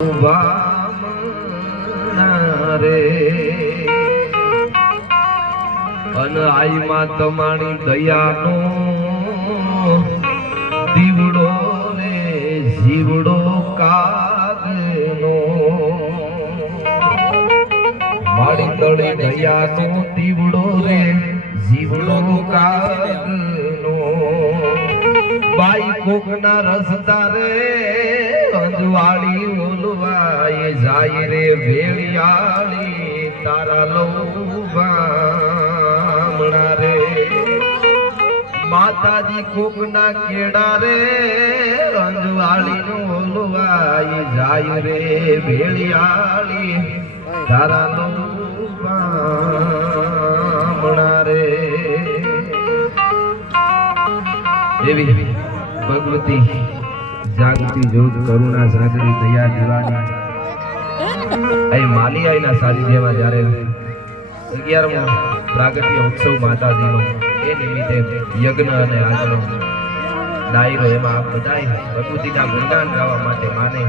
રે અન આઈમાં તમારી દયાનો દીવડો રે જીવડો કાગનો મારી તળે દયાનો દીવડો રે જીવડો કાગનો બાઈ કોકના રસ્તા રે અંજવાળી ઓલવાય જાય રે વેળિયાળી તારા લોભામણા રે માતાજી કોકના કેડા રે અંજવાળી નો ઓલવાય જાય રે વેળિયાળી તારા લોભામણા રે દેવી ભગવતી જાગૃતિ જોત કરુણા સાગરી દયા દીવાની એ માલિયાઈના સાનિધ્યમાં જ્યારે 11મો પ્રાગટ્ય ઉત્સવ માતાજીનો એ નિમિત્તે યજ્ઞ અને આજનો ડાયરો એમાં આપ બધાય ભગવતીના ગુણગાન ગાવા માટે માને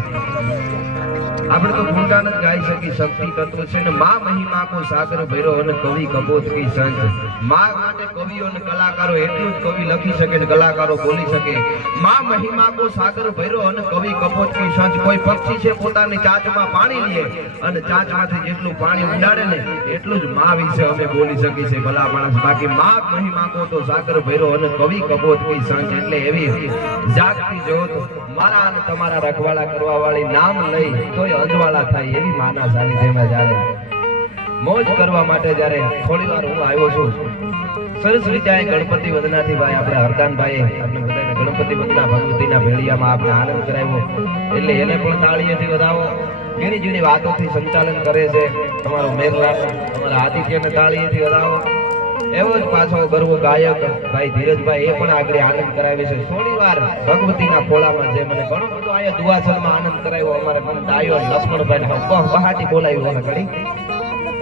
આપણે તો ગુણગાન જ ગાઈ શકી શક્તિ તત્વ છે ને માં મહિમા કો સાગર ભૈરો અને કવિ કબોત કી સંત માં માટે કવિઓ અને કલાકારો એટલું જ કવિ લખી શકે ને કલાકારો બોલી શકે માં મહિમા કો સાગર ભૈરો અને કવિ કબોત કી સંત કોઈ પક્ષી છે પોતાની ચાંચમાં પાણી લે અને ચાંચમાંથી જેટલું પાણી ઉડાડે ને એટલું જ માં વિશે અમે બોલી શકી છે ભલા માણસ બાકી માં મહિમા કો તો સાગર ભૈરો અને કવિ કબોત કી સંત એટલે એવી જાગતી જોત મારા અને તમારા રખવાળા કરવા વાળી નામ લઈ તોય અંજવાળા થાય એવી માના સાનિધ્યમાં જ્યારે મોજ કરવા માટે જ્યારે થોડી વાર હું આવ્યો છું સરસ રીતે ગણપતિ વંદનાથી ભાઈ આપણે હરદાનભાઈ આપણે બધાને ગણપતિ વંદના ભગવતીના ભેળિયામાં આપણે આનંદ કરાવ્યો એટલે એને પણ તાળીએથી વધાવો ઘણી ઘણી વાતોથી સંચાલન કરે છે તમારો મેરલાલ તમારા આદિત્યને તાળીએથી વધાવો એવો જ પાછો ગરવો ગાયક ભાઈ ધીરજભાઈ એ પણ આગળ આનંદ કરાવે છે થોડી વાર ભગવતીના ખોળામાં જે મને ઘણો બધો આયા દુવાસરમાં આનંદ કરાવ્યો અમારે મન આયો લક્ષ્મણભાઈ ને બહાટી બોલાવ્યું મને ઘડી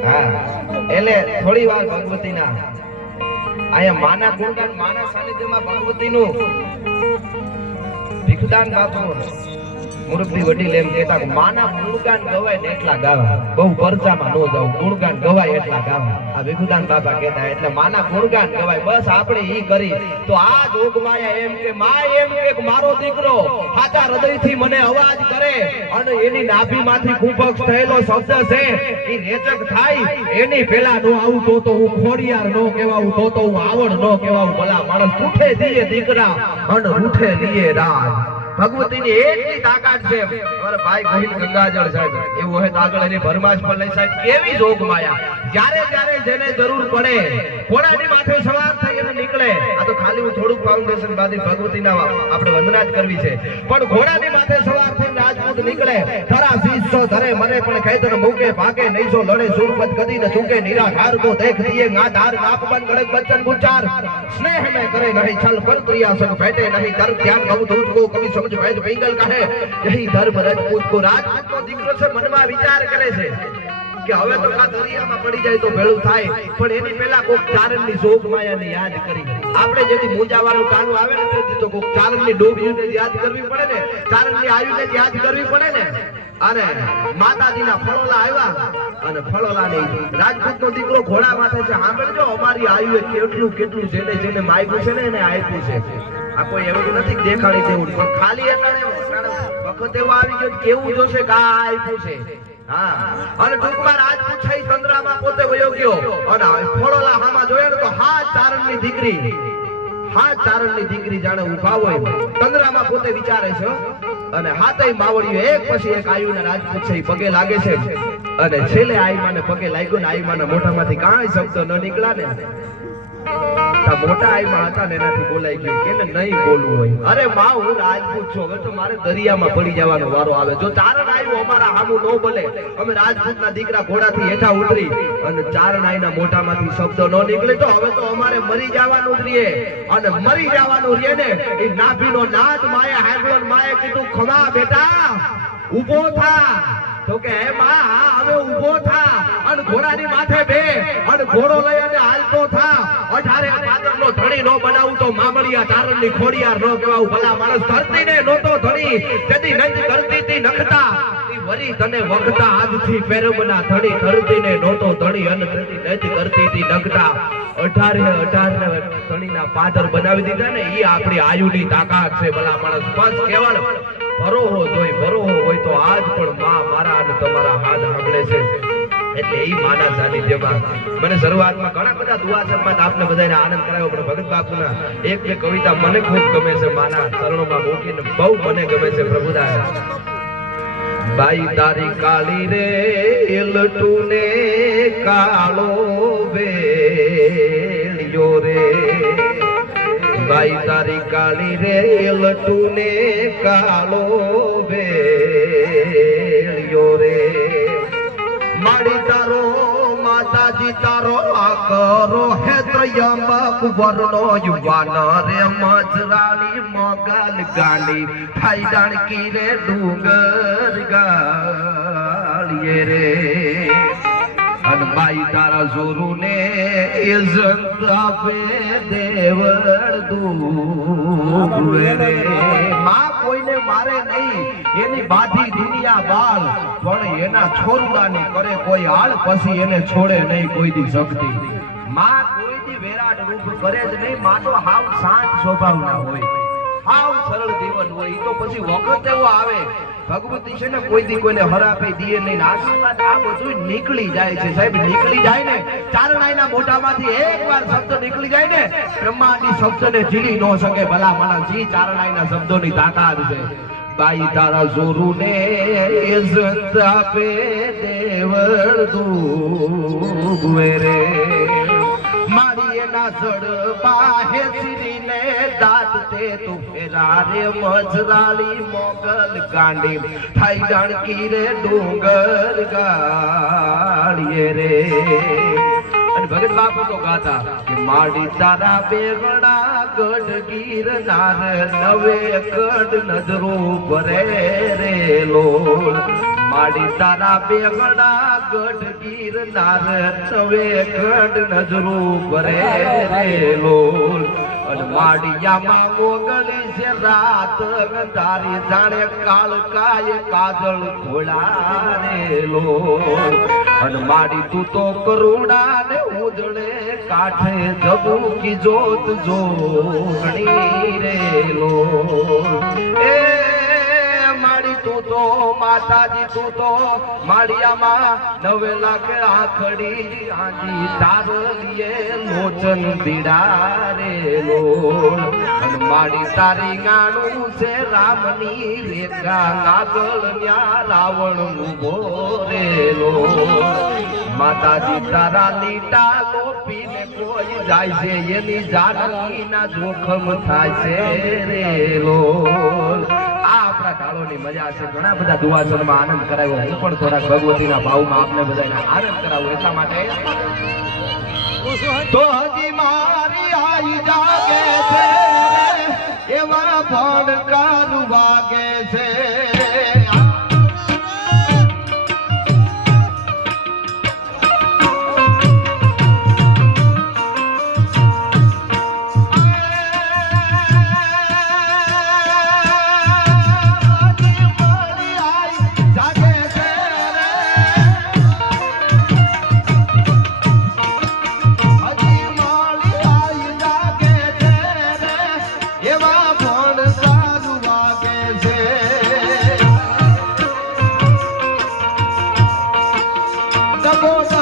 હા એટલે થોડી વાર ભગવતીના આયા માના ગુણગાન માના સાનિધ્યમાં ભગવતીનું ભીખદાન બાપુ મુરબ્બી વડીલ એમ કહેતા માના ગુણગાન ગવાય ને એટલા ગાવા બહુ પરચામાં નો જાવ ગુણગાન ગવાય એટલા ગાવા આ ભીખુદાન બાબા કહેતા એટલે માના ગુણગાન ગવાય બસ આપણે ઈ કરી તો આ જોગમાયા એમ કે માં એમ કે મારો દીકરો સાચા હૃદયથી મને અવાજ કરે અને એની નાભીમાંથી કુપક્ષ થયેલો શબ્દ છે ઈ રેચક થાય એની પેલા નો આવું તો હું ખોડિયાર નો કહેવાઉં તો હું આવડ નો કહેવાઉં ભલા માણસ ઉઠે દીએ દીકરા અને ઉઠે દીએ રાજ ભગવતીની એટલી તાકાત છે અમારા ભાઈ ગોહિલ ગંગાજળ સાહેબ એવું હોય તો આગળ એની ભરમાશ પર લઈ સાહેબ કેવી જોગ માયા જ્યારે જ્યારે જેને જરૂર પડે ઘોડાની માથે સવાર થઈ અને નીકળે આ તો ખાલી હું થોડુંક ફાઉન્ડેશન બાદી ભગવતીના આપણે વંદના જ કરવી છે પણ ઘોડાની માથે સવાર થઈ રાજપૂત નીકળે ધરા શીશો ધરે મને પણ ખેતર મૂકે ભાગે નહીં સો લડે સુરપત કદી ન ચૂકે નિરાધાર કો દેખ દિએ ના ધાર નાપ બન ગળક બચ્ચન ગુચાર સ્નેહ મે કરે નહીં છલ પર પ્રિયા સંગ બેઠે નહીં ધર્મ ધ્યાન અવધૂત को कभी समझ वैद पिंगल का है यही धर्म राजपूत को राजपूत को દીકરો છે મનમાં વિચાર કરે છે કે હવે તો આ દરિયામાં પડી જાય તો ભેળું થાય પણ એની પહેલા કોક ચારણની જોગ માયાને યાદ કરી આપણે જેથી મૂંજાવાનું ટાણું આવે ને તેથી તો કોક ચારણની ડોબીને યાદ કરવી પડે ને ચારણની આયુને યાદ કરવી પડે ને અને માતાજીના ફળોલા આવ્યા અને ફળોલાની રાજપૂતનો દીકરો ઘોડા માથે છે સાંભળજો અમારી આયુએ કેટલું કેટલું જેને જેને માગ્યું છે ને એને આપ્યું છે આ કોઈ એવું નથી દેખાડી દેવું પણ ખાલી વખત એવો આવી ગયો કેવું જોશે કે આ આપ્યું છે હા અને ટૂંકમાં રાજપૂત છે ચંદ્રામાં પોતે વયો ગયો અને ફળોલા હામાં જોયે ને તો હા ચારણની દીકરી જાણે ઉભા હોય ચંદ્રામાં પોતે વિચારે છે અને હાથે માવડીઓ એક પછી એક આયુના રાજપૂત છે પગે લાગે છે અને છેલ્લે આઈમાને પગે લાગ્યો ને આઈમાના મોઢામાંથી કાંઈ શબ્દ ન નીકળ્યા ને મોટા આઈમાં હતા ને એનાથી બોલાઈ ગયું કે નહીં બોલવું હોય અરે માં હું રાજપૂત છું હવે તો મારે દરિયામાં પડી જવાનો વારો આવે જો ચારણ આવ્યું અમારા હામું ન બોલે અમે રાજપૂતના દીકરા ઘોડાથી હેઠા ઉતરી અને ચારણ આઈના મોઢામાંથી શબ્દ ન નીકળે તો હવે તો અમારે મરી જવાનું જ રહે અને મરી જવાનું રહે ને એ નાભીનો નાદ માએ હાંભળો માએ કીધું ખમા બેટા ઊભો થા તો કે હે માં હવે ઊભો થા અને ઘોડાની માથે બે અને ઘોડો લઈ અને હાલતો થા 18 પાદરનો ધણી નો બનાવું તો મામળિયા ચારણની ખોડિયાર નો કહેવાવું ભલા માણસ ધરતીને નોતો ધણી તેથી નંદ કરતી તી નખતા વરી તને વખતા આજથી પેરમના ધણી ધરતીને નહોતો ધણી અન ધરતી નથી કરતીથી ડગતા 18 ને ધણીના પાદર બનાવી દીધા ને ઈ આપણી આયુની તાકાત છે ભલા માણસ બસ કેવળ ભરોહો હોય તો આજ પણ માં મારા અને તમારા હાથ આંગળે છે એટલે ઈ માના સાનિધ્યમાં મને શરૂઆતમાં ઘણા બધા દુઆસનમાં આપને બધાને આનંદ કરાવ્યો પણ ભગત બાપુના એક બે કવિતા મને ખૂબ ગમે છે માના ચરણોમાં મૂકીને બહુ મને ગમે છે પ્રભુદાસ બાઈ તારી કાળી રે એલટુને કાળો વેલિયો રે બાઈ તારી કાળી રે એલટુને કાળો વેલિયો રે માડી તારો માતાજી તારો આકરો હે ત્રયંબક વર્ણો યુવાન રે મજરાણી મોગલ ગાંડી થાય દાણકી રે ડુંગર ગાળીએ રે અન બાઈ તારા જોરુ ને ઇજ્જત આપે દેવળ દુવે રે માં કોઈને મારે નહીં એની બાધી દુનિયા બાલ પણ એના છોરુડાની કરે કોઈ હાલ પછી એને છોડે નહીં કોઈ દી શક્તિ માં કોઈ દી વિરાટ રૂપ કરે જ નહીં માં તો હાવ શાંત સ્વભાવના હોય હાવ સરળ જીવન હોય ઈ તો પછી વખત એવો આવે ભગવતી છે ને કોઈ દી કોઈને હરાપે દીએ નહીં આશીર્વાદ આ બધું નીકળી જાય છે સાહેબ નીકળી જાય ને ચારણાઈના મોઢામાંથી એકવાર શબ્દ નીકળી જાય ને બ્રહ્માની શબ્દને ઝીલી ન શકે ભલા માણસ ઈ ચારણાઈના શબ્દોની તાકાત છે બાઈ તારા જોરુ ને ઇજ્જત આપે દેવળ દુવે રે મારી એના સડ બાહે સિરીને દાંત તે તું ફેરા રે મજરાળી મોગલ ગાંડી થાય જાણકી રે ડુંગર ગાળીએ રે અને ભગત બાપુ તો ગાતા કે માડી તારા બેગડા ગઢ ગીરનાર નવે કડ નજરો ભરે રે લોલ માડી તારા બેગડા ગઢ ગીરનાર નવે કડ નજરો ભરે રે લોલ અને માડિયામાં મોગલી છે રાત તારી જાણે કાળકાય કાજળ ખોળારેલો અને માડી તું તો કરુણા ને ઉજળે કાઠે જબુકી જોત જોગણી રેલો એ માડી તું તો માતાજી તું તો માડિયામાં 9 લાખ આખડી આજી તારલીએ લોચન બીડારેલો અને માડી તારી ગાણું છે રામની રેખા નાગલ ન્યા રાવણ ઉભો રેલો માતાજી તારા લીટા લોપીને કોઈ જાય છે એની જાનકીના જોખમ થાય છે રેલો આપણા કાળોની મજા છે ઘણા બધા દુઆસનમાં આનંદ કરાવ્યો હું પણ થોડાક ભગવતીના ભાવમાં આપને બધાને આનંદ કરાવું એટલા માટે તો હજી મારી આઈ જાગે છે એવા ભણકાર વાગે છે Vamos